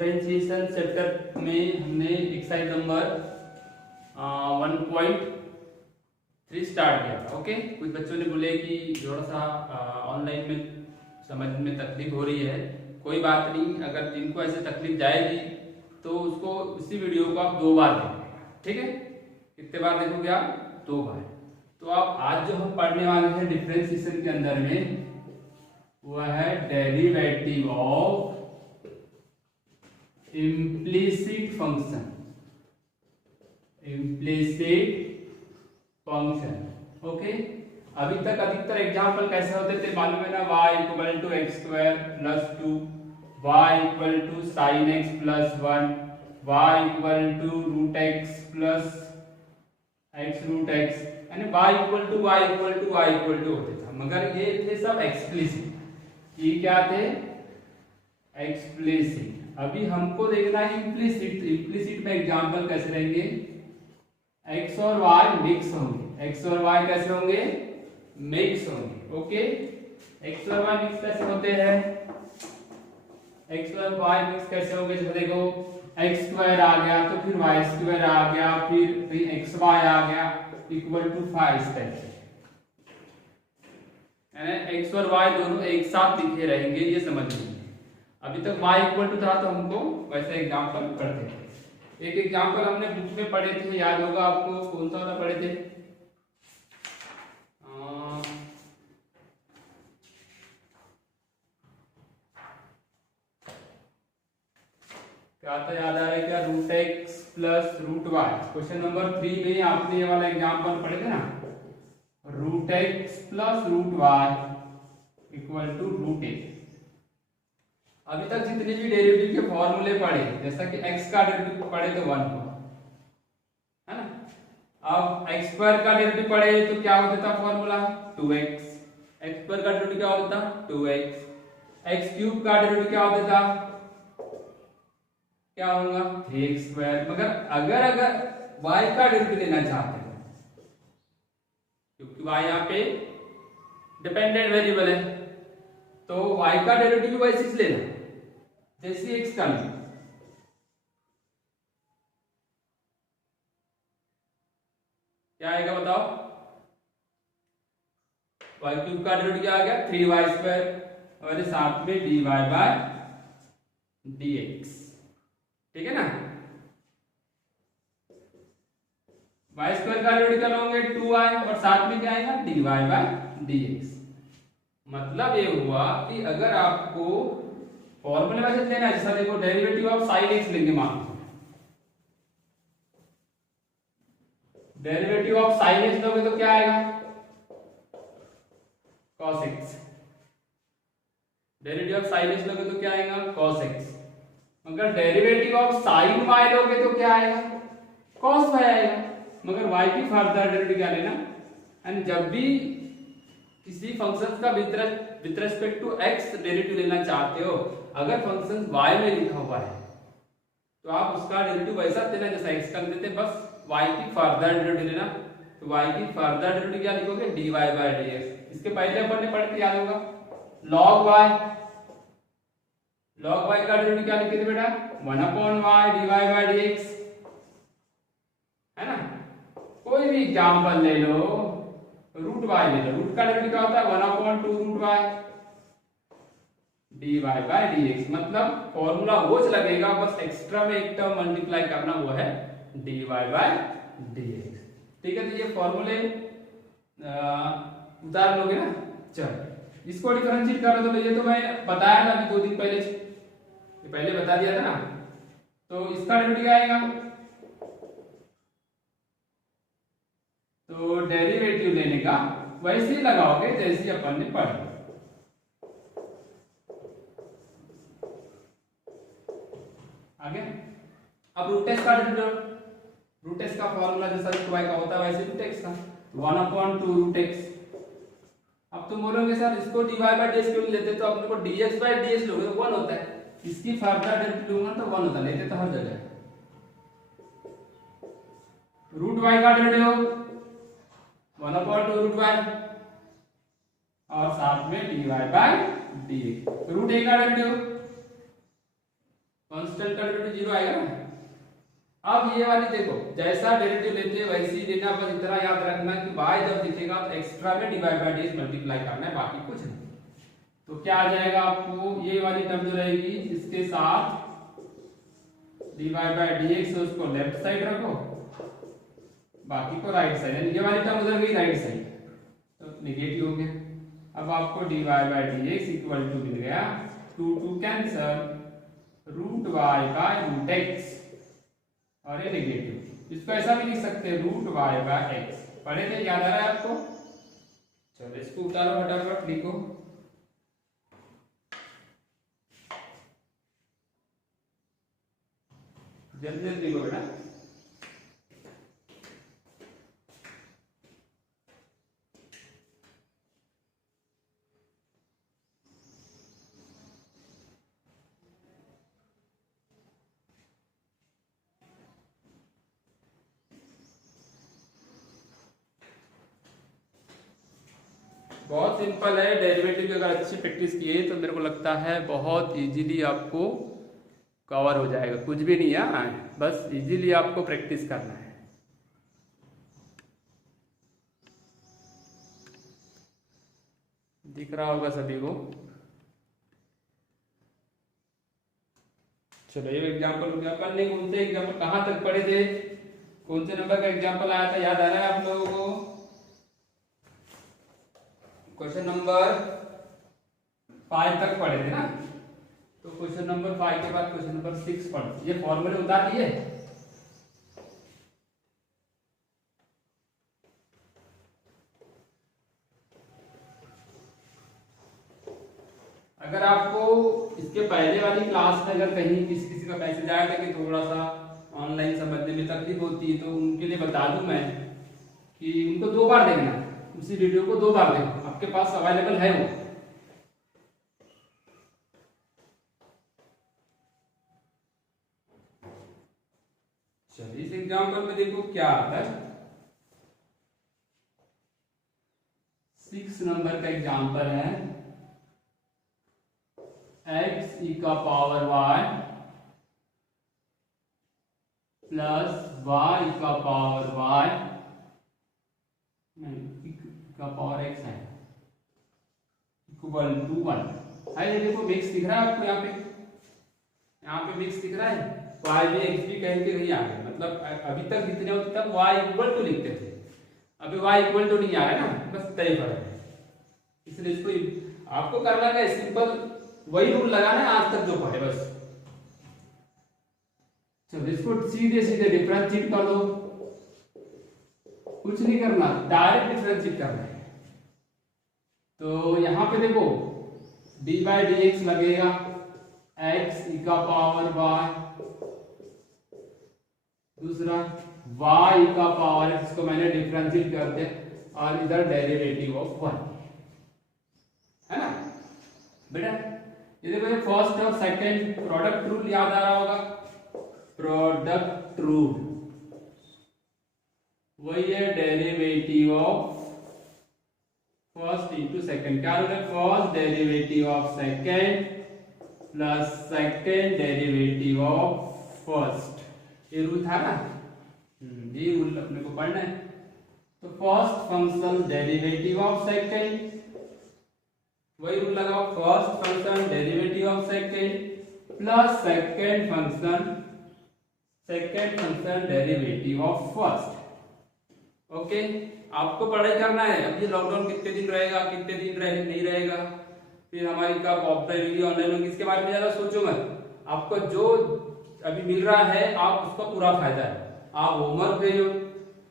Differentiation chapter में हमने exercise number 1.3 start किया था। ओके, कुछ बच्चों ने बोले कि थोड़ा सा ऑनलाइन में समझ में तकलीफ हो रही है। कोई बात नहीं, अगर जिनको ऐसे तकलीफ जाएगी तो उसको उसी वीडियो को आप 2 बार देखें। ठीक है, कितने बार देखोगे आप? 2 बार। तो आप आज जो हम पढ़ने वाले हैं डिफरेंशिएशन के अंदर में वह है derivative of implicit function. Okay, अभी तक अधिकतर एग्जाम्पल कैसे होते थे मालूम है ना? y equal to x square plus 2, y equal to sine x plus 1, y equal to root x plus x root x, यानी y equal to y equal to y equal to होते थे। मगर ये थे सब एक्सप्लिसिट। ये क्या थे? एक्सप्लिसिट। अभी हमको देखना है इम्प्लिसिट। इम्प्लिसिट में एग्जाम्पल कैसे रहेंगे? x और y मिक्स होंगे। x और y कैसे होंगे? मिक्स होंगे। ओके, x और y मिक्स कैसे होते हैं? x और y मिक्स कैसे होंगे? जैसे देखो x स्क्वायर आ गया तो फिर y स्क्वायर आ गया, फिर xy आ गया इक्वल टू 5 इस टाइप से। x और y दोनों एक साथ लिखे रहेंगे, ये समझ लीजिए। अभी तक y इक्वल टू था तो हमको वैसे एग्जांपल पढ़ते थे। एक एग्जांपल हमने बुक में पढ़े थे, याद होगा आपको, कौन सा वाला पढ़े थे? क्या था, याद आ रहा है क्या? Root x plus root y. Question number 3 में आपने ये वाला एग्जांपल पढ़े थे ना, root x plus root y equal to root x. अभी तक जितने भी डेरिवेटिव के फॉर्मूले पढ़े, जैसा कि x का डेरिवेटिव पढ़े तो 1 हुआ, है ना? अब x स्क्वायर का डेरिवेटिव पढ़े तो क्या होता था फॉर्मूला? 2x। x स्क्वायर का डेरिवेटिव क्या होता था? 2x। x क्यूब का डेरिवेटिव क्या होता था? क्या होगा? 3x square. मगर अगर y का डेरिवेटिव लेना चाहते हैं, क्योंकि y यहाँ पे डिपेंडेंट वेरिएबल है, तो y का डेरिवेटिव भी वैसे ही लेना जैसे x का लेना। क्या आएगा बताओ? y क्यूब का डेरिवेटिव क्या आ गया? 3y स्क्वायर और साथ में dy बाय dx। ठीक है ना? y स्क्वायर का डेरिवेटिव क्या लोगे? 2y और साथ में क्या आएगा? dy by dx। मतलब ये हुआ कि अगर आपको फॉर्मूले वैसे लेना है, जैसा देखो डेरिवेटिव ऑफ साइन एक्स लेंगे, मान लो डेरिवेटिव ऑफ साइन एक्स लोगे तो क्या आएगा? cos x। Derivative of sine x लोगे तो क्या आएगा? cos x। मगर डेरिवेटिव ऑफ साइन y लोगे तो क्या आएगा? cos y आएगा। मगर y की फर्दर डेरिवेटिव क्या लेना? एंड जब भी किसी फंक्शन का with respect to x derivative लेना चाहते हो, अगर फंक्शन y में लिखा हुआ है तो आप उसका डेरिवेटिव वैसा देना जैसा x का देते, बस y की फर्दर डेरिवेटिव लेना। तो y की फर्दर डेरिवेटिव क्या लिखोगे? dy by dx। इसके पहले अपन ने पढ़ के याद होगा log y। log y का डेरिवेटिव क्या लिखे थे बेटा? 1/y dy बाय dx, है ना? कोई भी एग्जांपल ले लो, रूट y ले लो, रूट का डेरिवेटिव क्या होता है? 1/2 root y dy by dx। मतलब फॉर्मूला वो लगेगा, बस एक्स्ट्रा में एक टर्म मल्टीप्लाई करना, वो है dy बाय dx। ठीक है, तो ये फॉर्मूले उतार लोगे ना। चलो इसको डिफरेंशिएट कर लो। तो ये तो मैं बताया था अभी 2 दिन पहले, ये पहले बता दिया था ना। तो इसका डेरिवेटिव क्या आएगा? तो डेरिवेटिव लेने का वैसे ही लगाओगे जैसे अपन ने पढ़ा। आगे अब रूट एक्स का डेरिवेटिव, रूट एक्स का फॉर्मूला जैसा रूट y का होता है वैसे रूट एक्स का 1/2 रूट एक्स। अब तुम बोलोगे सर इसको dy बाय dx क्यों नहीं लेते? तो अपने को dx बाय dx लोगे तो 1 होता है, इसकी फर्दर डेरिवेटिव लूंगा तो 1 होता है, लेते तो हर जगह। रूट y का डेरिवेटिव 1/2 रूट y और साथ में dy by dx। Root a का डेरिवेटिव कांस्टेंट का डेरिवेटिव जीरो आएगा ना। अब ये वाली देखो, जैसा डेरिवेटिव लेते हैं वैसे ही लेना, बस इतना याद रखना कि y जब दिखेगा तो एक्स्ट्रा में डिवाइड बाय dx मल्टीप्लाई करना है, बाकी कुछ नहीं। तो क्या आ जाएगा आपको, ये वाली टर्म जो रहेगी इसके साथ डिवाइड बाय dx है उसको लेफ्ट साइड रखो, बाकी को राइट साइड, यानी ये वाली टर्म उधर गई राइट साइड, तो नेगेटिव हो गया। अब आपको divide by dx equal to मिल गया 2 cancel root y by root x, और ये नेगेटिव, इसको ऐसा भी लिख सकते हैं रूट y बाय x। पढ़े थे, याद आ रहा है आपको? चलो इसको उतारो फटाफट, लिखो। जल्दी जल्दी लिखो बेटा। बहुत सिंपल है, डेरिवेटिव की अगर अच्छी प्रैक्टिस किए तो मेरे को लगता है बहुत इजीली आपको कवर हो जाएगा, कुछ भी नहीं है, बस इजीली आपको प्रैक्टिस करना है। दिख रहा होगा सभी को। चलो ये एग्जाम्पल हो गया, अपन ने कौन से एग्जाम्पल कहाँ तक पढ़े थे, कौन से नंबर का एग्जाम्पल आया था, याद आ रहा है आप लोगों को? क्वेश्चन नंबर 5 तक पढ़े थे ना, तो क्वेश्चन नंबर 5 के बाद क्वेश्चन नंबर 6 पढ़ते। ये फॉर्मूले उतार दिए। अगर आपको इसके पहले वाली क्लास में अगर कहीं किसी का मैसेज आया था कि थोड़ा सा ऑनलाइन समझने में तकलीफ होती है, तो उनके लिए बता दूं मैं कि उनको 2 बार देखना, उसी वीडियो को 2 बार देखो, आपके पास अवेलेबल है वो। चलिए इस एग्जाम्पल में देखो क्या आता है। 6 नंबर का एग्जाम्पल है, x e का पावर y प्लस y का पावर y, नहीं e का पावर x है, इक्वल टू 1 है। ये देखो मिक्स दिख रहा है आपको, यहाँ पे मिक्स दिख रहा है, y भी x भी कहीं के नहीं आ गए, मतलब अभी तक जितने होते तब y इक्वल टू लिखते थे, अभी y इक्वल टू नहीं आ रहा है ना, बस तय फर्क है। इसलिए इसको आपको करना है सिंपल, वही रूल लगाना है आज तक जो पढ़े बस। चलो इसको सीधे सीधे डिफरेंशिएट कर दो, कुछ नहीं करना, डायरेक्ट डिफरेंशिएट करना है। तो यहां पे देखो dy dx लगेगा x e का पावर y, दूसरा y का पावर x को मैंने डिफरेंशिएट कर दिया, और इधर डेरिवेटिव ऑफ 1 है ना बेटा। ये देखो फर्स्ट और सेकंड प्रोडक्ट रूल याद आ रहा होगा, प्रोडक्ट रूल वही है, derivative of first into second. क्या रूल है? First derivative of second plus second derivative of first, ये रूल था ना, ये रूल अपने को पढ़ना है। तो first function derivative of second, वही रूल लगाओ, first function derivative of second plus second function derivative of first. Okay, आपको पढ़ाई करना है। अब ये लॉकडाउन कितने दिन रहेगा, कितने दिन नहीं रहेगा, फिर हमारी कब ऑफलाइन होगी ऑनलाइन होगी, इसके बारे में ज्यादा सोचो मत। आपको जो अभी मिल रहा है आप उसका पूरा फायदा है, आप होमवर्क भेजो।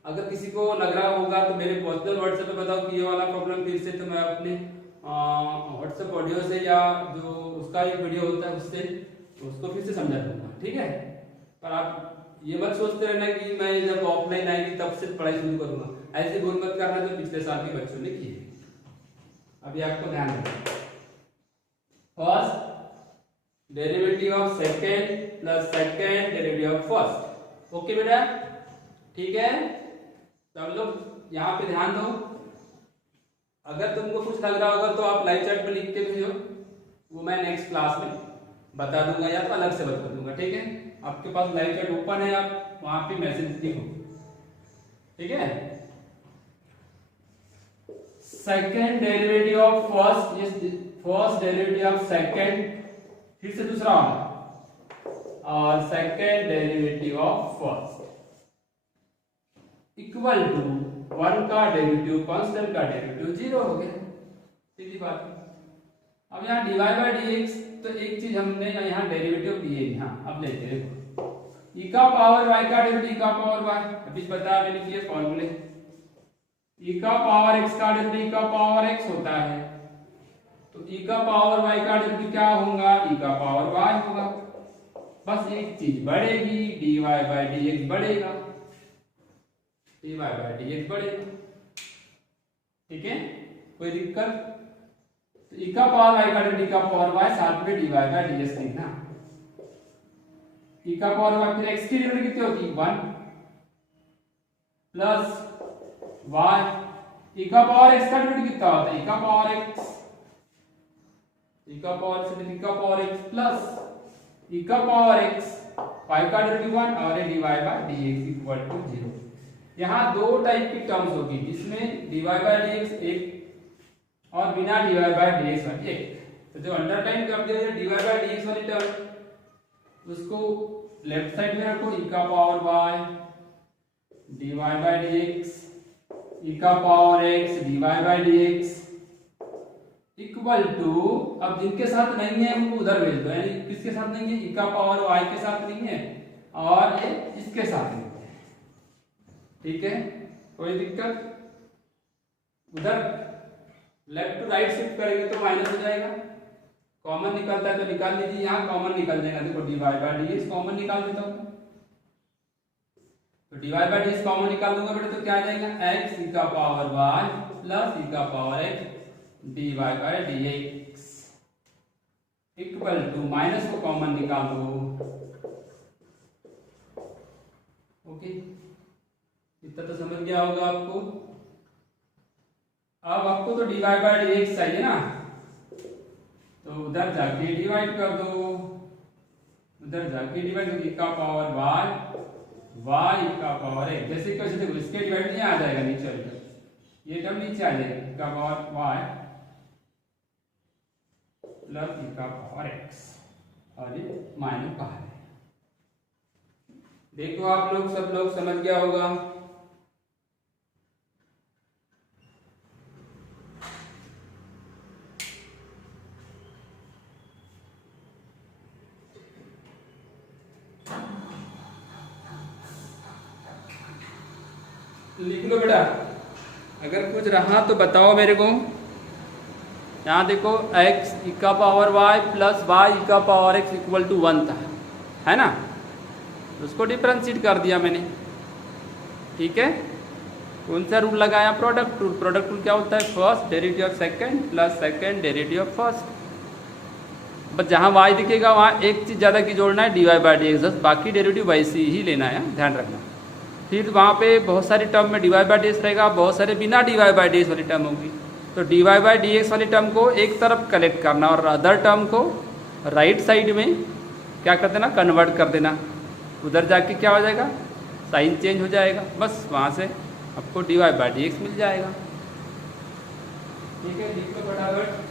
अगर किसी को लग रहा होगा तो मेरे पर्सनल व्हाट्सएप पे बताओ कि ये वाला प्रॉब्लम फिर से, तो मैं अपने व्हाट्सएप ऑडियो से या जो उसका एक वीडियो होता है उससे उसको फिर से समझा दूंगा, ठीक है। पर आप ये मत सोचते रहना कि मैं जब ऑफलाइन आएगी तब से पढ़ाई शुरू करूंगा, ऐसे भूल मत करना जो पिछले साल के बच्चों ने किए। अभी आपको ध्यान रखना, first derivative of second plus second derivative of first. Okay बेटा, ठीक है। सब लोग यहाँ पे ध्यान दो। अगर तुमको कुछ लग रहा होगा तो आप लाइव चैट पे लिख के भेजो, वो मैं नेक्स्ट क्लास में बता दूंगा या तो अलग से बता दूंगा, ठीक है। आपके पास लाइव चैट ओपन है, आप वहां पे मैसेज लिखो, ठीक है। Second derivative of first is first derivative of second, फिर से दूसरा वाला, और second derivative of first equal to 1 का डेरिवेटिव कांस्टेंट का डेरिवेटिव 0 हो गया, सीधी बात है। अब यहाँ dy बाई dx, तो एक चीज हमने यहाँ डेरिवेटिव दिए, यहाँ अब लेते हैं e का पावर y का डेरिवेटिव e का पावर y, अभी बताया मैंने किए फॉर्मूले, e का पावर x का डेरिवेटिव e का पावर x होता है, तो e का पावर y का डेरिवेटिव क्या होगा, e का पावर y होगा। बस एक चीज बढ़ेगी, dy बाई dx बढ़ेगा, dy बाई dx बढ़ेगा, ठीक है, कोई दिक्कत। तो e का पावर y का डेरिवेटिव e का पावर y साथ में dy बाई dx लिखना, e का पावर y फिर x की डेरिवेटिव कितनी होती है 1 प्लस y, e का पावर x का डेरिवेटिव कितना होता है e का पावर x, e का पावर से e का पावर x प्लस e का पावर x, y का डेरिवेटिव 1 और dy by dx equal to 0। यहाँ दो टाइप की टर्म्स होगी, जिसमें dy बाई dx एक और बिना dy बाई dx वाली एक। तो जो अंडरलाइन कर दिया dy बाई dx वाली टर्म, उसको लेफ्ट साइड में रखो, e का power y dy by dx, e का power x dy by dx equal to, अब जिनके साथ नहीं है उनको उधर भेज दो, यानी किसके साथ नहीं है, e का पावर y के साथ नहीं है और ये इसके साथ नहीं है, ठीक है, कोई दिक्कत। उधर लेफ्ट टू राइट शिफ्ट करेंगे तो माइनस हो जाएगा, कॉमन निकलता है तो निकाल लीजिए, यहाँ कॉमन निकल जाएगा, देखो dy बाई dx कॉमन निकाल देता हूँ, तो dy बाई dx कॉमन निकाल दूंगा बेटा, तो क्या आ जाएगा x e का पावर y प्लस e का power x dy by dx equal to, minus को कॉमन निकाल दो, ओके, इतना तो समझ गया होगा आपको। अब आपको तो dy बाई dx चाहिए ना, तो उधर जाके डिवाइड कर दो, उधर जाके डिवाइड कर, e का पावर y e का पावर x, जैसे कैसे देखो इसके डिवाइड नहीं आ जाएगा नीचे वाली तरफ, ये टर्म नीचे आ जाएगा, e का पावर y प्लस e का पावर x और ये माइनस बाहर है। देखो आप लोग सब लोग समझ गया होगा। लिख लो बेटा, अगर कुछ रहा तो बताओ मेरे को। यहाँ देखो x e का power y plus y e का पावर x इक्वल टू 1 था, है ना, उसको डिफरेंशिएट कर दिया मैंने, ठीक है। कौन सा रूल लगाया, प्रोडक्ट रूल। प्रोडक्ट रूल क्या होता है, first derivative of second plus second derivative of first. बस जहाँ y दिखेगा वहाँ एक चीज़ ज़्यादा की जोड़ना है, dy बाई dx, बस बाकी डेरिवेटिव वैसे ही लेना है, ध्यान रखना। फिर वहाँ पे बहुत सारी टर्म में dy बाई dx रहेगा, बहुत सारे बिना dy बाई dx वाली टर्म होगी, तो dy बाई dx वाली टर्म को एक तरफ कलेक्ट करना और अदर टर्म को राइट साइड में क्या कर देना, कन्वर्ट कर देना, उधर जाके क्या हो जाएगा, साइन चेंज हो जाएगा, बस वहाँ से आपको dy बाई dx मिल जाएगा, ठीक है। लिख लो फटाफट।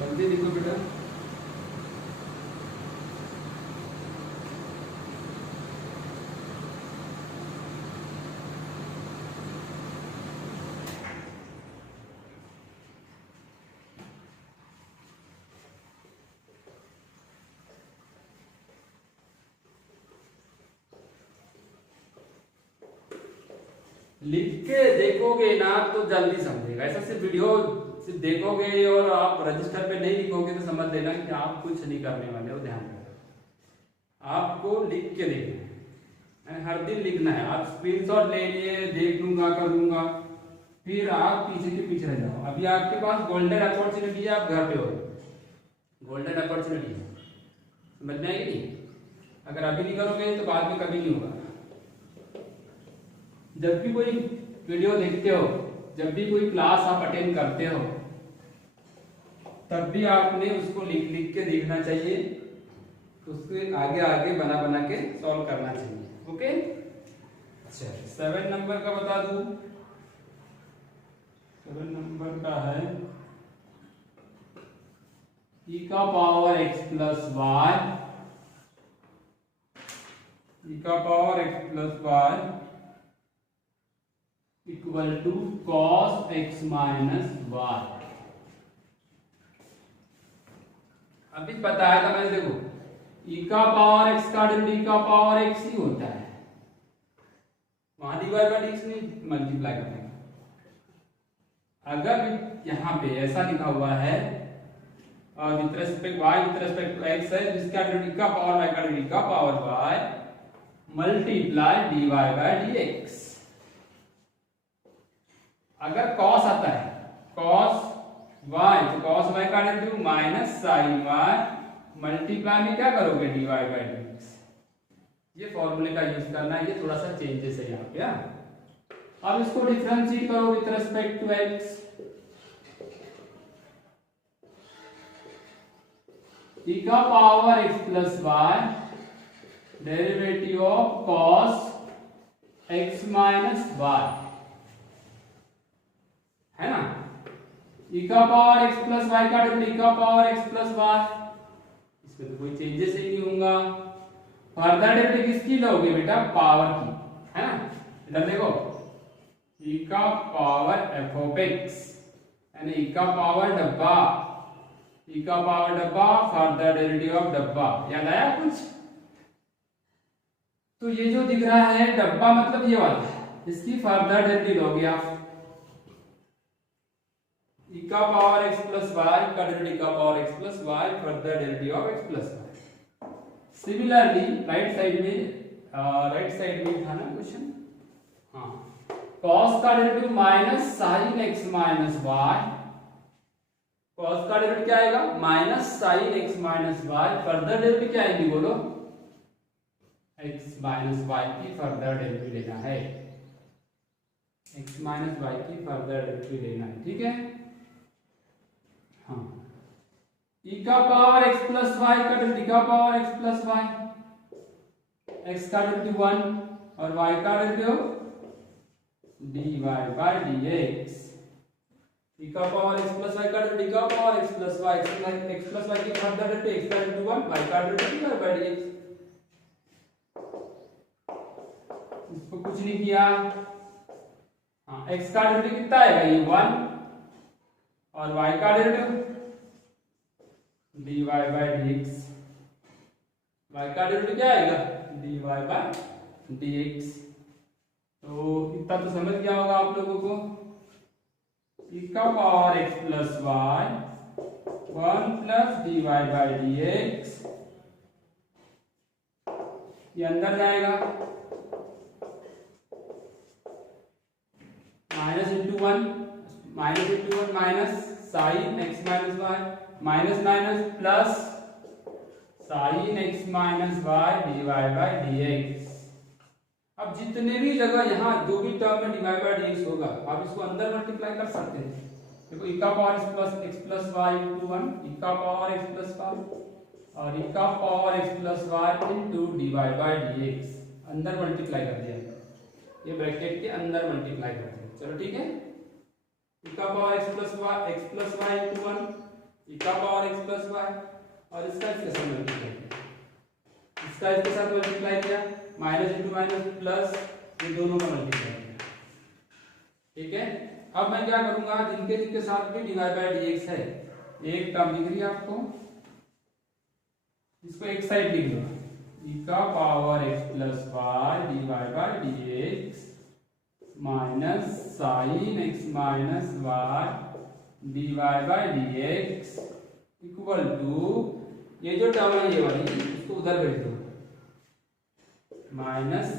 जल्दी लिखो बेटा। लिख के देखोगे ना तो जल्दी समझेगा, ऐसा सिर्फ वीडियो सिर्फ देखोगे और आप रजिस्टर पे नहीं लिखोगे तो समझ लेना कि आप कुछ नहीं करने वाले हो। ध्यान रखना, आपको लिख के देखना है, हर दिन लिखना है। आप स्क्रीनशॉट ले लिए, देख लूंगा कर लूंगा, फिर आप पीछे के पीछे रह जाओ। अभी आपके पास गोल्डन अपॉर्चुनिटी है, आप घर पे हो, गोल्डन अपॉर्चुनिटी है, समझ में आएगी नहीं? अगर अभी नहीं करोगे तो बाद में कभी नहीं होगा। जब भी कोई वीडियो देखते हो, जब भी कोई क्लास आप अटेंड करते हो, तब भी आपने उसको लिख लिख के देखना चाहिए, उसके आगे आगे बना बना के सॉल्व करना चाहिए। ओके, अच्छा 7 नंबर का बता दूं। 7 नंबर का है e का power x plus y, e का power x plus y equal to cos x minus y. अभी बताया था मैंने, देखो e का पावर x का डेरिवेटिव e का पावर x ही होता है, वहां डिवाइड बाय dx नहीं मल्टीप्लाई करने का। अगर यहाँ पे ऐसा लिखा हुआ है और with respect y with respect to x है, जिसका डेरिवेटिव का पावर y का डेरिवेटिव का power y multiply dy by dx। अगर cos आता है, cos y, तो cos y का derivative minus sin y multiply में क्या करोगे dy बाय dx। ये फॉर्मूले का यूज करना है, ये थोड़ा सा चेंजेस है यहाँ पे। अब इसको डिफरेंशिएट करो with respect to x, e का power x plus y derivative of cos x minus y है ना। e का पावर x प्लस वाई का डेरिवेटिव e का पावर x प्लस वाई, इसमें तो कोई चेंजेस ही नहीं होगा। फर्दर डेरिवेटिव किसकी लोगे बेटा, पावर की, है ना। इधर देखो e का पावर f ऑफ x यानी e का पावर डब्बा, e का पावर डब्बा फर्दर डेरिवेटिव ऑफ डब्बा। याद आया कुछ? तो ये जो दिख रहा है डब्बा मतलब ये वाला, इसकी फर्दर डेरिवेटिव लोगे आप। e का पावर x प्लस वाई का डेरिवेटिव का power x plus y further derivative of x plus y. Similarly right side में था ना क्वेश्चन, हाँ, cos का derivative minus sin x minus y, cos का डेरिवेटिव क्या आएगा minus sin x minus y, further derivative क्या आएगी बोलो, x माइनस y की फर्दर डेरिवेटिव लेना है, x माइनस y की फर्दर डेरिवेटिव लेना है, ठीक है। हाँ, e का पावर x प्लस y का डेरिवेटिव का power x plus y, x का डेरिवेटिव 1 और y का derivative dy by dx। e का पावर x प्लस y का डेरिवेटिव का power x plus y, x plus y की फर्दर डेरिवेटिव x का डेरिवेटिव 1, y का डेरिवेटिव dy बाय dx। इसको कुछ नहीं किया। हाँ, x का डेरिवेटिव कितना आएगा ये 1 और y का derivative dy by dx, y का डेरिवेटिव क्या आएगा dy बाय dx। तो इतना तो समझ गया होगा आप लोगों को। e का power x plus y 1 plus dy by dx, ये अंदर जाएगा minus into one minus sine x minus y minus minus plus sine x minus y dy by dx। अब जितने भी जगह यहाँ जो भी टर्म में dy बाय dx होगा, आप इसको अंदर मल्टीप्लाई कर सकते हैं। देखो e का power x plus y into 1, e का पावर x प्लस वाई और e का power x plus y into dy by dx, अंदर मल्टीप्लाई कर दिया, ये ब्रैकेट के अंदर मल्टीप्लाई कर दिया। चलो ठीक है, e का power x plus y into 1, e का पावर x प्लस वाई और इसका इसके साथ मल्टीप्लाई किया, इसका इसके साथ मल्टीप्लाई किया, माइनस इंटू माइनस प्लस, ये दोनों का मल्टीप्लाई किया, ठीक है। अब मैं क्या करूंगा, जिनके साथ भी dy बाय dx है, एक टर्म दिख रही है आपको, इसको एक साइड लिख लो, e का power x plus y dy by dx minus sine x minus y dy by dx equal to, ये जो टर्म है ये वाली, इसको उधर भेज दो, माइनस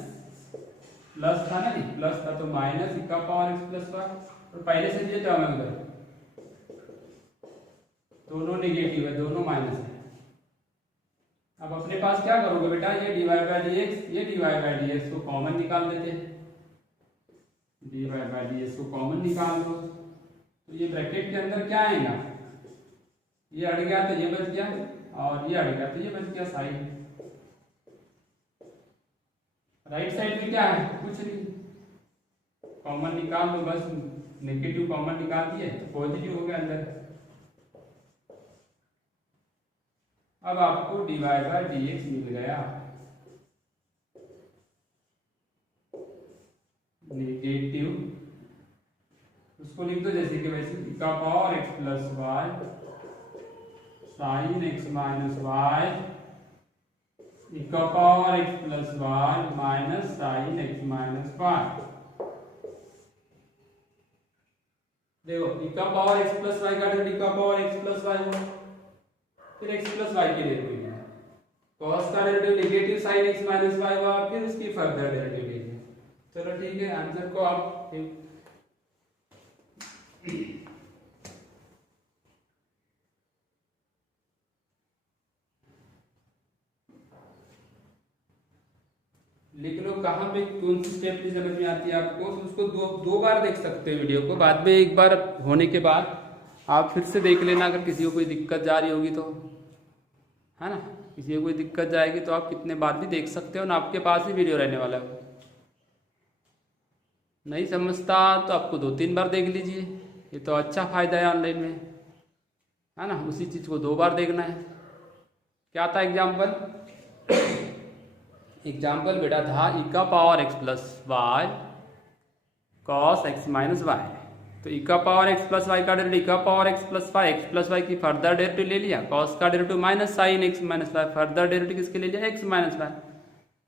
प्लस था ना, प्लस था तो माइनस e का पावर x प्लस वाई और पहले से ये टर्म है उधर, दोनों नेगेटिव है, दोनों माइनस है। अब अपने पास क्या करोगे बेटा, ये dy बाई डी एक्स, ये dy बाई डी एक्स को कॉमन निकाल देते हैं, dy बाई डी एक्स को कॉमन निकाल दो, तो ये ब्रैकेट के अंदर क्या आएगा, ये अड़ गया तो ये बच गया, और ये अड़ गया तो ये बच गया साइन। राइट साइड में क्या है, कुछ नहीं, कॉमन निकाल दो बस, नेगेटिव कॉमन निकाल दिए तो पॉजिटिव हो गया अंदर। अब आपको dy बाई डी एक्स मिल गया, नेगेटिव, उसको लिख दो जैसे कि वैसे, का power x plus y sine x minus y, का power x plus y minus sine x minus y. देखो का पावर x प्लस वाई का का पावर x प्लस वाई हो, फिर x प्लस वाई के डेरिवेटिव है, cos का derivative negative sin x minus y हुआ, फिर उसकी फर्दर डेरिवेटिव है। चलो ठीक है, आंसर को आप लिख लो, कहाँ पे कौन सी स्टेप की समझ में आती है आपको, तो उसको दो बार देख सकते हो वीडियो को, बाद में एक बार होने के बाद आप फिर से देख लेना, अगर किसी को कोई दिक्कत जा रही होगी तो, है ना, किसी को कोई दिक्कत जाएगी तो आप कितने बार भी देख सकते हो ना, आपके पास ही वीडियो रहने वाला है। नहीं समझता तो आपको 2-3 बार देख लीजिए, ये तो अच्छा फायदा है ऑनलाइन में, है ना, उसी चीज को 2 बार देखना है। क्या था एग्जाम्पल, एग्जाम्पल बेटा था e का power x plus y cos x minus y, तो e का पावर x प्लस वाई का डेरिवेटिव, e का power x plus y, x plus y की फर्दर डेरिवेटिव ले लिया, कॉस का derivative minus sine x minus y, further derivative किसके ले लिया, x माइनस वाई,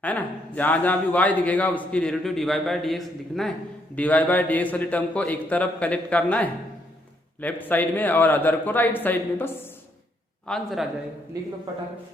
है ना, जहाँ जहाँ भी y दिखेगा उसकी derivative dy by d x लिखना है, dy बाई डी एक्स वाली टर्म को एक तरफ कलेक्ट करना है लेफ्ट साइड में, और अदर को राइट साइड में, बस आंसर आ जाएगा, लिख लो फटाफट।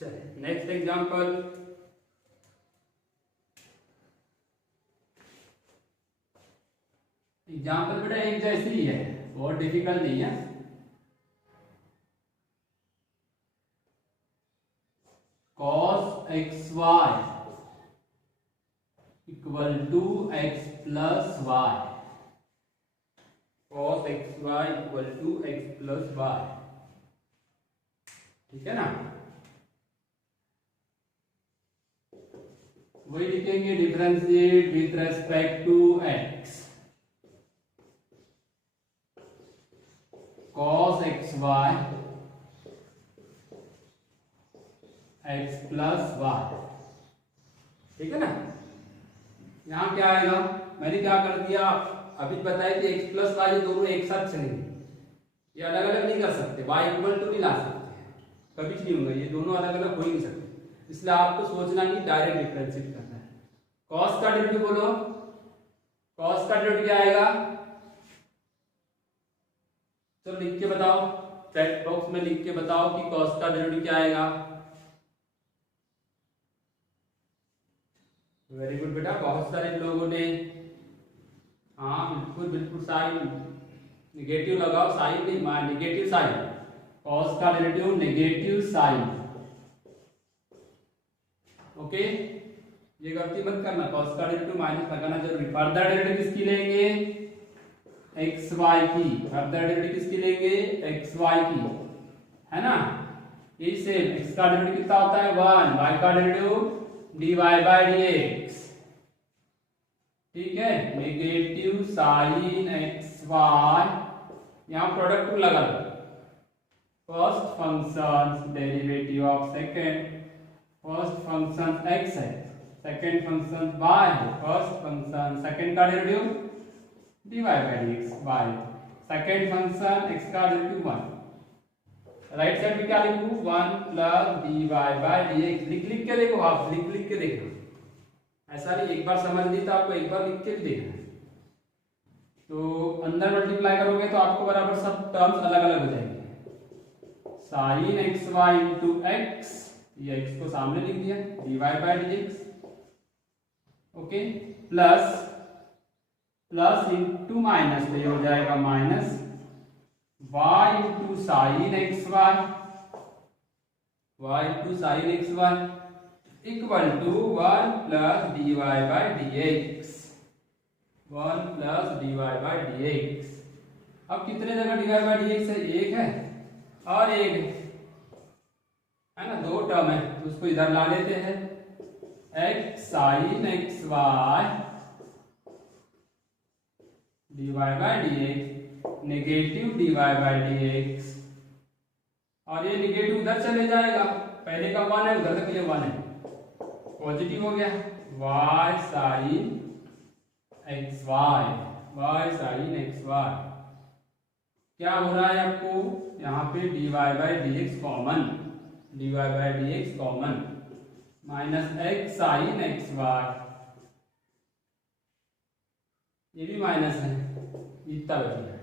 चलिए नेक्स्ट एग्जांपल, एग्जांपल बेटा एक जैसी ही है, बहुत डिफिकल्ट नहीं है। cos xy equal to x plus y, cos xy equal to x plus y, ठीक है ना, वही लिखेंगे, differentiate with respect to x, cos xy x plus y, ठीक है ना। यहाँ क्या आएगा, मैंने क्या कर दिया, अभी बताया कि x प्लस वाई दोनों एक साथ चलेंगे, ये अलग अलग नहीं कर सकते, y इक्वल टू नहीं ला सकते, कभी नहीं होंगे, ये दोनों अलग अलग हो ही नहीं सकते, इसलिए आपको सोचना नहीं, डायरेक्ट डिफरेंशिएट करना है। cos का डेरिवेटिव बोलो, cos का डेरिवेटिव क्या आएगा, चलो लिख के बताओ, चैट बॉक्स में लिख के बताओ कि cos का डेरिवेटिव क्या आएगा। वेरी गुड बेटा, बहुत सारे लोगों ने, हाँ बिल्कुल बिल्कुल, साइन निगेटिव लगाओ, साइन नहीं, निगेटिव साइन, कॉस का डेरिवेटिव नेगेटिव साइन। ओके, ये गलती मत करना, कॉस का डेरिवेटिव माइनस लगाना जरूरी। फर्दर डेरिवेटिव किसकी लेंगे? एक्स वाई की। फर्दर डेरिवेटिव किसकी लेंगे? एक्स वाई की, है ना। ये सेम, एक्स का डेरिवेटिव कितना होता है? 1, वाई का डेरिवेटिव dy बाय dx, ठीक है। नेगेटिव साइन एक्स वाई, यहाँ प्रोडक्ट लगा लो, first function derivative of second, first function x है, सेकेंड फंक्शन y है, फर्स्ट फंक्शन सेकेंड का derivative dy by dx y, second function x का derivative 1। Right side में क्या लिखूं? 1 प्लस dy बाय dx। लिख के देखो, आप लिख के देखो, ऐसा नहीं एक बार समझ ली तो आपको एक बार लिख के भी देखना है। तो अंदर मल्टीप्लाई करोगे तो आपको बराबर सब टर्म्स अलग अलग हो जाएंगे। Sine x y into x, ये एक्स को सामने लिख दिया, dy by dx, okay, plus into minus, तो ये हो जाएगा minus y into sine x y, y into sine x y equal to 1 plus dy by dx, 1 plus dy by dx। अब कितने जगह dy बाय dx है? एक है और एक है ना, दो टर्म है, तो उसको इधर ला लेते हैं। x sine x y dy by dx, negative dy by dx, और ये नेगेटिव उधर चले जाएगा, पहले का 1 है, उधर तक ये 1 है, पॉजिटिव हो गया। y sine x y, y sine x y, क्या हो रहा है आपको? यहाँ पे dy by dx common, dy by dx common, minus x sine x y, ये भी माइनस है, इतना बच गया।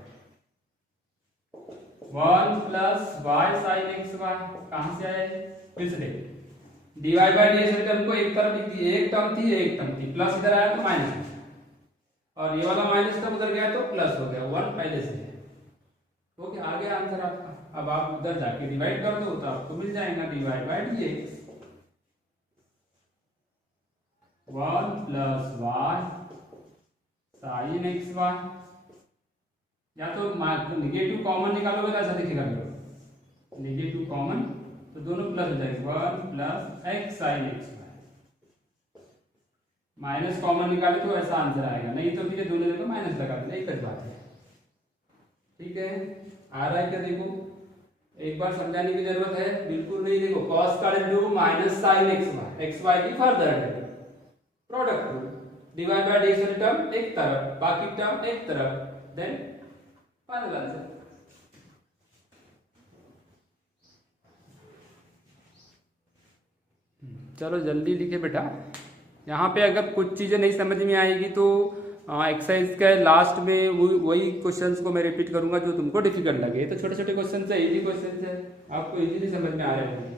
1 plus y sine x y कहां से आए? फिर से देखिए, dy बाय dx टर्म को एक तरफ लिख दी, एक टर्म थी, प्लस इधर आया तो माइनस, और ये वाला माइनस टर्म उधर गया तो प्लस हो गया, 1 पहले से है। ओके, आ गया आंसर आपका। अब आप उधर जाके डिवाइड कर दो तो आपको मिल जाएगा dy by dx, 1 plus y sine x y, या तो निगेटिव कॉमन निकालोगे तो ऐसा दिखेगा, निगेटिव कॉमन तो दोनों प्लस हो जाएगा, 1 plus x sine x y, minus common निकाले तो ऐसा आंसर आएगा, नहीं तो फिर दोनों जगह माइनस लगा देना, एक बात है। ठीक है, आ रहा है क्या? देखो एक बार समझाने की जरूरत है, बिल्कुल नहीं। देखो cos का derivative minus sine x y की further derivative, product rule, dy by dx term एक तरफ, बाकी टर्म एक तरफ, देन फाइनल आंसर। चलो जल्दी लिखे बेटा। यहाँ पे अगर कुछ चीजें नहीं समझ में आएगी तो एक्सरसाइज के लास्ट में वही क्वेश्चंस को मैं रिपीट करूंगा जो तुमको डिफिकल्ट लगे। तो छोटे छोटे क्वेश्चन है, इजी क्वेश्चन है, आपको इजीली समझ में आ रहे हैं।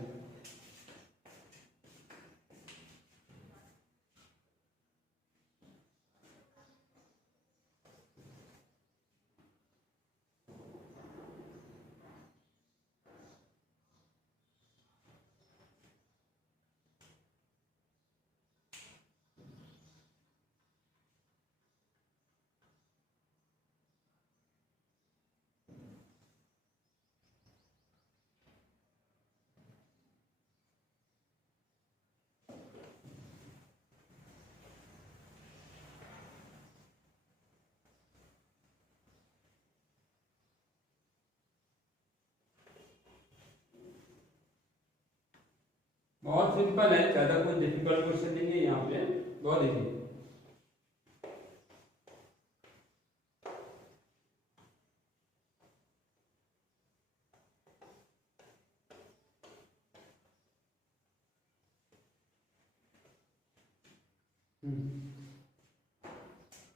बहुत सिंपल है, ज्यादा कोई डिफिकल्ट क्वेश्चन नहीं है यहाँ पे, बहुत इजी।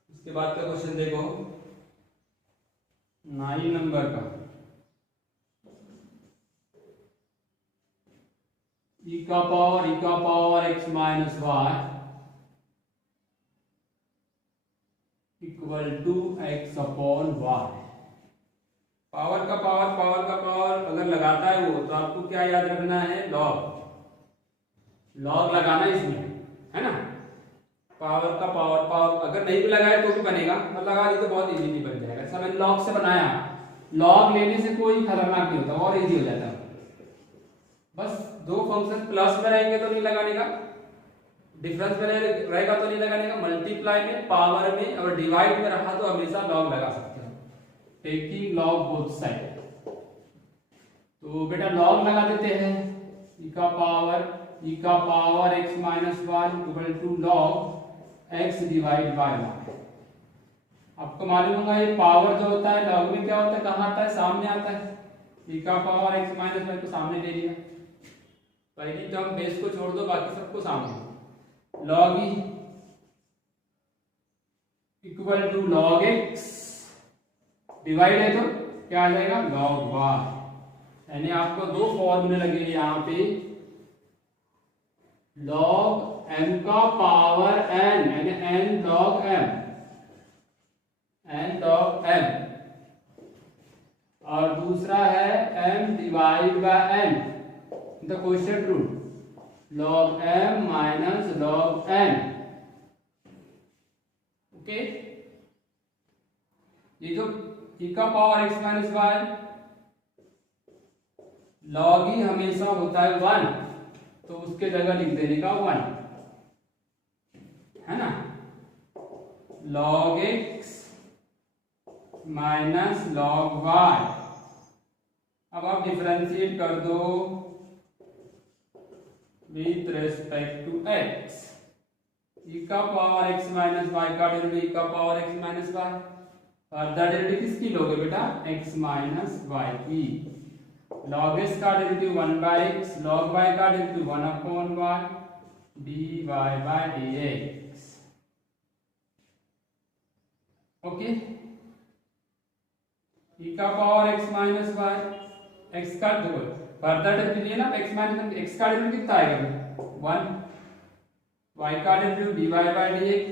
इसके बाद का क्वेश्चन देखो 9 नंबर का, e का power x minus y equal to x upon y. Power का पावर अगर लगाता है वो, तो आपको क्या याद रखना है, लॉग लगाना इसमें, है ना। पावर का पावर अगर नहीं भी लगाए तो भी बनेगा, और लगा दी तो बहुत इजीली बन जाएगा। सब मैंने लॉग से बनाया, लॉग लेने से कोई खतरनाक नहीं होता और इजी हो जाता है। बस दो फंक्शन प्लस में रहेंगे तो नहीं लगाने का, डिफरेंस में रहेगा तो नहीं लगाने का, मल्टीप्लाई में, पावर में और डिवाइड में रहा तो हमेशा लॉग लगा सकते हो, टेकिंग लॉग बोथ साइड। तो बेटा लॉग लगा देते हैं, e का power x minus one equal to log x divide by one. आपको मालूम होगा ये पावर जो होता है लॉग में क्या होता है, कहाँ आता है, सामने आता है। e का पावर x माइनस वन को सामने ले लिया, पहली टर्म बेस को छोड़ दो, बाकी सबको सामने। Log e equal to log x divide है तो क्या आ जाएगा, लॉग y। यानी आपको दो फॉर्मूले लगे यहाँ पे, लॉग m का पावर n यानी n log m, और दूसरा है m divide by n the question root, log m minus log n। Okay, ये जो e का power x minus y, log ही हमेशा होता है वन, तो उसके जगह लिख देने का वन, है ना। log x minus log y। अब आप डिफरेंशिएट कर दो with respect to x, e का पावर x माइनस वाई का डेरिवेटिव e का power x minus y, further derivative किसकी लोगे बेटा, x माइनस वाई की। log s का derivative 1 by x, log y का derivative 1 upon y dy by dx। Okay, e का power x minus y, x का दो फर्दर डेरिवेटिव लिया ना, x माइनस x का डेरिवेटिव कितना आएगा 1, y का derivative dy by dx,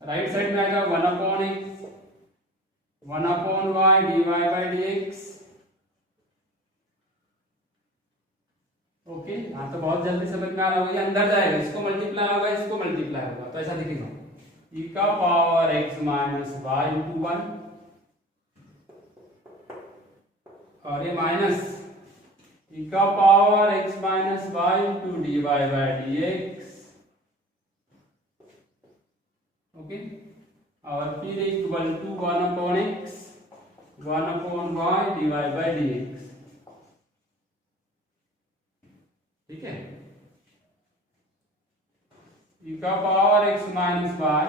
right side में आएगा 1 upon x 1 upon y dy by dx। Okay, हाँ तो बहुत जल्दी समझ में आ रहा होगा, ये अंदर जाएगा, इसको मल्टीप्लाई होगा, इसको मल्टीप्लाई होगा, तो ऐसा दिखेगा e का power x minus y into 1, और ये माइनस e का power x minus y into d y by d x. Okay, और फिर equal to 1 upon x 1 upon y d y by d x. ठीक है, e का power x minus Y,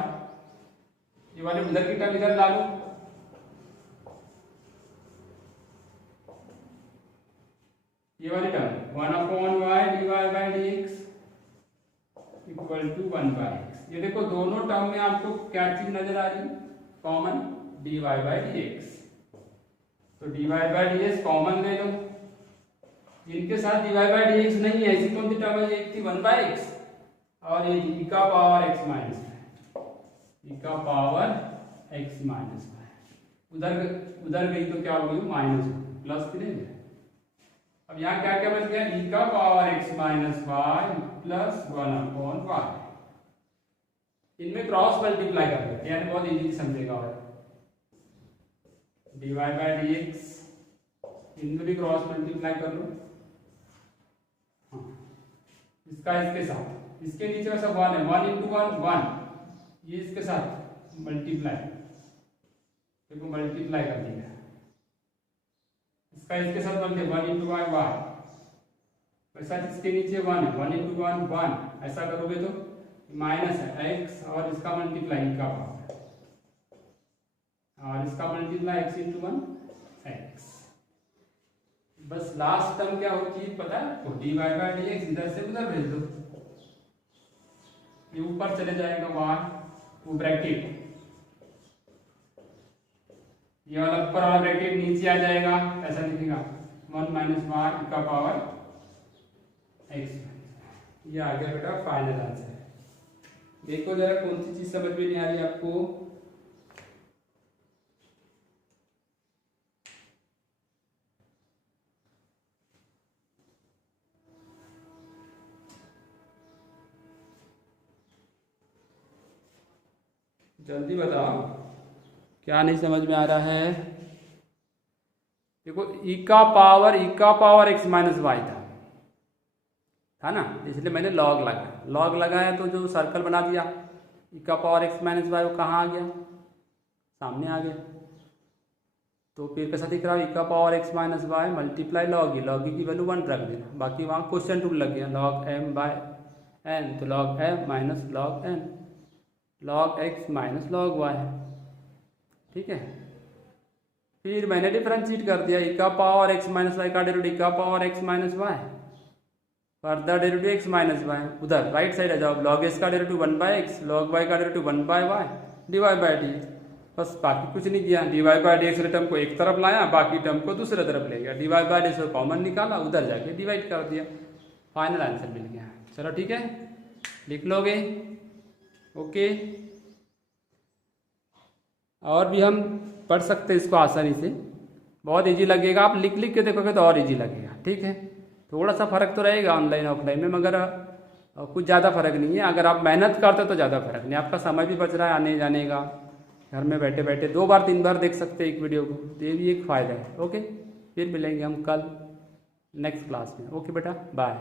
ये वाले उधर की टर्म इधर ला लो, ये वाली term 1 upon y d y by d x equal to 1 by x. ये देखो दोनों टर्म में आपको क्या चीज नजर आ रही है, common d y by d x, तो d y by d x common ले लो, इनके साथ d y by d x नहीं है, ऐसी कौन सी टर्म है, एक थी 1 बाय एक्स, और ये e का power x minus y, e का पावर x माइनस वाई, उधर गई तो क्या होगी, माइनस प्लस भी नहीं है। अब यहाँ क्या क्या बच गया, e का power x minus y plus 1 upon y, इनमें क्रॉस मल्टीप्लाई कर देते हैं, बहुत इजीली समझेगा, और d y by d x, इनमें भी क्रॉस मल्टीप्लाई कर लो, इसका इसके साथ, इसके नीचे सब 1 है, 1 इंटू 1 1, ये इसके साथ मल्टीप्लाई, देखो मल्टीप्लाई कर दिया, इसका इसके साथ बनते 1 इंटू वाई वाई, वैसा इसके नीचे 1 है, 1 इंटू 1 1, ऐसा करोगे तो माइनस है x, और इसका मल्टीप्लाई का पावर, और इसका मल्टीप्लाई x इंटू 1 x। बस लास्ट टर्म क्या होती है पता है, तो d y by d x इधर से उधर भेज दो, ये ऊपर चले जाएगा y, वो ब्रैकेट, ये वाला ऊपर वाला ब्रैकेट नीचे आ जाएगा, ऐसा दिखेगा 1 माइनस वाई का पावर x। ये आ गया बेटा फाइनल आंसर। देखो जरा कौन सी चीज समझ में नहीं आ रही आपको। जल्दी बताओ क्या नहीं समझ में आ रहा है। देखो ई का पावर एक्स माइनस वाई था ना, इसलिए मैंने लॉग लगाया तो जो सर्कल बना दिया ई का पावर एक्स माइनस वाई वो कहाँ आ गया, सामने आ गया। तो फिर कैसा दिख रहा है, ई का power x minus y multiply log e की वैल्यू 1 रख देना, बाकी वहाँ क्वेश्चन रूल लग गया लॉग एम बाय एन, तो log m minus log n, log x minus log y, ठीक है। फिर मैंने डिफरेंशिएट कर दिया, ई का पावर एक्स माइनस वाई का डेरिवेटिव ई का power x minus y, further derivative x minus y, उधर राइट साइड आ जाओ, लॉग एस का derivative 1 by x, log y का derivative 1 by y, divide by d, बस बाकी कुछ नहीं किया। Divide by d x term को एक तरफ लाया, बाकी टर्म को दूसरे तरफ ले गया, डिवाइड बाय डी से कॉमन निकाला, उधर जाके डिवाइड कर दिया, फाइनल आंसर मिल गया। चलो ठीक है, लिख लोगे, ओके। और भी हम पढ़ सकते हैं इसको आसानी से, बहुत इजी लगेगा, आप लिख लिख के देखोगे तो और इजी लगेगा, ठीक है। थोड़ा सा फर्क तो रहेगा ऑनलाइन ऑफलाइन में, मगर कुछ ज़्यादा फर्क नहीं है। अगर आप मेहनत करते तो ज़्यादा फर्क नहीं, आपका समय भी बच रहा है आने जाने का, घर में बैठे बैठे 2 बार 3 बार देख सकते हैं एक वीडियो को, तो ये भी एक फ़ायदा है। ओके, फिर मिलेंगे हम कल नेक्स्ट क्लास में। ओके बेटा, बाय।